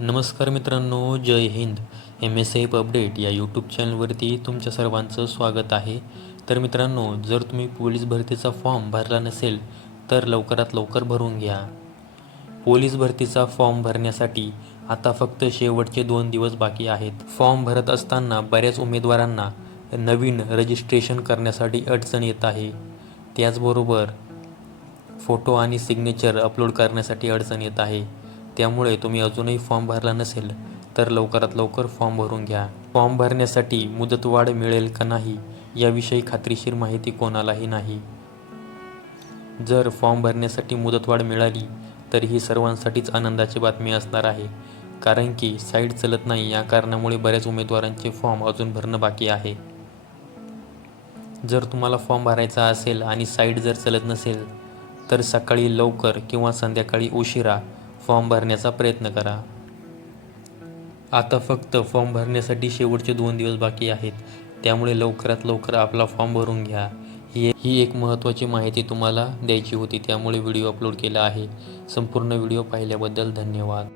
नमस्कार मित्रांनो जय Hind. M S F update या यूट्यूब चॅनलवरती तुमच्या सर्वांचं स्वागत आहे. तर मित्रांनो जर तुम्ही पोलीस भरतीचा फॉर्म भरला नसेल तर लवकरात लवकर भरून घ्या. पोलीस भरतीचा फॉर्म भरण्यासाठी आता फक्त शेवटचे दोन दिवस बाकी आहेत. फॉर्म भरत असताना बऱ्याच उमेदवारांना नवीन रजिस्ट्रेशन करण्यासाठी अडचण येत आहे. त्याचबरोबर फोटो आणि सिग्नेचर अपलोड करण्यासाठी अडचण येत आहे. त्यामुळे तुम्ही अजूनही फॉर्म भरला नसेल तर लवकरात लवकर फॉर्म भरून घ्या. फॉर्म भरण्यासाठी मुदतवाढ मिळेल का नाही याविषयी खात्रीशीर माहिती कोणालाही नाही. जर फॉर्म भरण्यासाठी मुदतवाढ मिळाली तर ही सर्वांसाठीच आनंदाची बातमी असणार आहे. कारण की साईट चलत नाही या कारणामुळे बऱ्याच उमेदवारांचे फॉर्म अजून भरणं बाकी आहे. जर तुम्हाला फॉर्म भरायचा असेल आणि साईट जर चलत नसेल तर सकाळी लवकर किंवा संध्याकाळी उशिरा फॉर्म भरण्याचा प्रयत्न करा. आता फक्त फॉर्म भरण्यासाठी शेवटचे दोन दिवस बाकी आहेत. त्यामुळे लवकरात लवकर आपला फॉर्म भरून घ्या. ही ही एक महत्त्वाची माहिती तुम्हाला द्यायची होती त्यामुळे व्हिडिओ अपलोड केला आहे. संपूर्ण व्हिडिओ पाहिल्याबद्दल धन्यवाद.